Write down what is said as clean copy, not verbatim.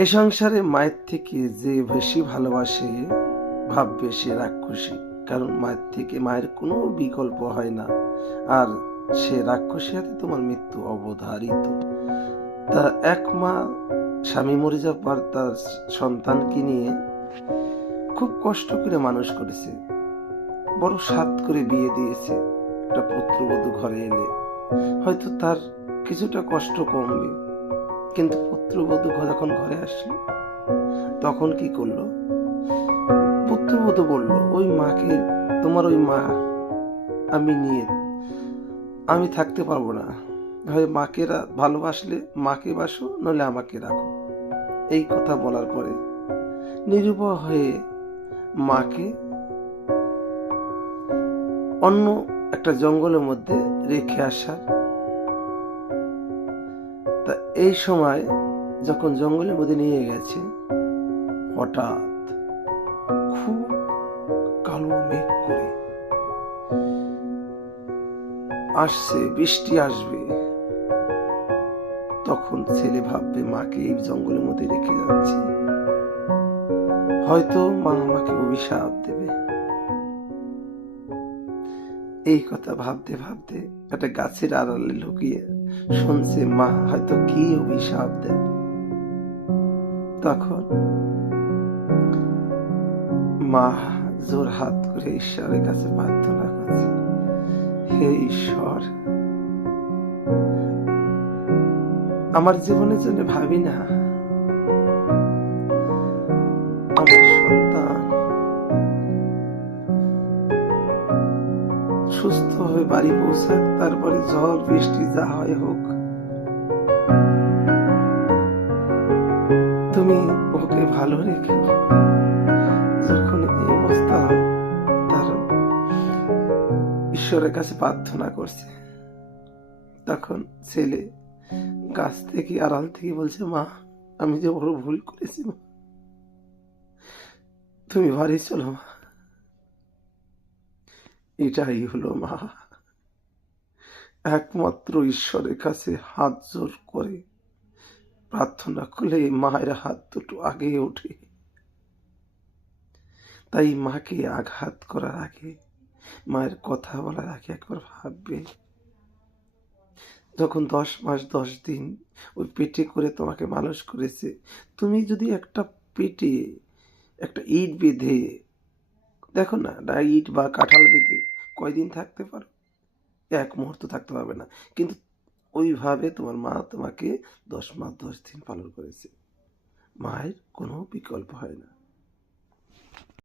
এ সংসারে মায়ের থেকে যে বেশি ভালোবাসে ভাববে সে রাক্ষসী, কারণ মায়ের থেকে মায়ের কোনো বিকল্প হয় না। আর সে রাক্ষসী হাতে তোমার মৃত্যু অবধারিত। তা এক মা স্বামী মরে যাওয়ার পর তার সন্তানকে নিয়ে খুব কষ্ট করে মানুষ করেছে, বড় সাধ করে বিয়ে দিয়েছে। একটা পুত্রবধূ ঘরে এলে হয়তো তার কিছুটা কষ্ট কমবে, কিন্তু পুত্রবধূ যখন ঘরে আসলো তখন কি করলো? পুত্রবধূ বলল, ওই মাকে, তোমার ওই মা আমি থাকতে পারবো না, হয় মাকে ভালোবাসলে মাকে বাসো, নইলে আমাকে রাখো। এই কথা বলার পরে নিরুপায় হয়ে মাকে অন্য একটা জঙ্গলের মধ্যে রেখে আসার। তা এই সময় যখন জঙ্গলের মধ্যে নিয়ে গেছে, হঠাৎ খুব কালো মেঘ করে আসছে, বৃষ্টি আসবে। তখন ছেলে ভাববে মাকে এই জঙ্গলের মধ্যে রেখে যাচ্ছি, হয়তো মা আমাকে অভিশাপ দেবে। এই কথা ভাবতে ভাবতে একটা গাছের আড়ালে লুকিয়ে শুনছে মা হয়তো কি অভিশাপ দেবে। তখন মা জোর হাত করে ঈশ্বরের কাছে প্রার্থনা করছে, হে ঈশ্বর, আমার জীবনের জন্য ভাবি না আমার সন্তান সুস্থ হয়ে বাড়ি পৌঁছাক, তারপরে ঝড় বৃষ্টি যা হয় হোক, তুমি ওকে ভালো রেখো। যখন এই অবস্থা তার ঈশ্বরের কাছে প্রার্থনা করছে, তখন ছেলে গাছ থেকে আড়াল থেকে বলছে, মা আমি যে বড় ভুল করেছি, মা তুমি বাড়ি চলো মা। এটাই হলো মা, একমাত্র ঈশ্বরের কাছে হাত জোর করে প্রার্থনা করলে মায়ের হাত দুটো আগে ওঠে। তাই মাকে আঘাত করার আগে, মায়ের কথা বলার আগে একবার ভাববে, যখন 10 মাস 10 দিন ওই পেটে করে তোমাকে মানুষ করেছে, তুমি যদি একটা পেটে একটা ইট বেঁধে দেখো না, ইট বা কাঁঠাল বেঁধে কয়দিন থাকতে পারো? এক মুহূর্ত থাকতে পারবে না। কিন্তু ওইভাবে তোমার মা তোমাকে 10 মাস 10 দিন পালন করেছে। মায়ের কোনো বিকল্প হয় না।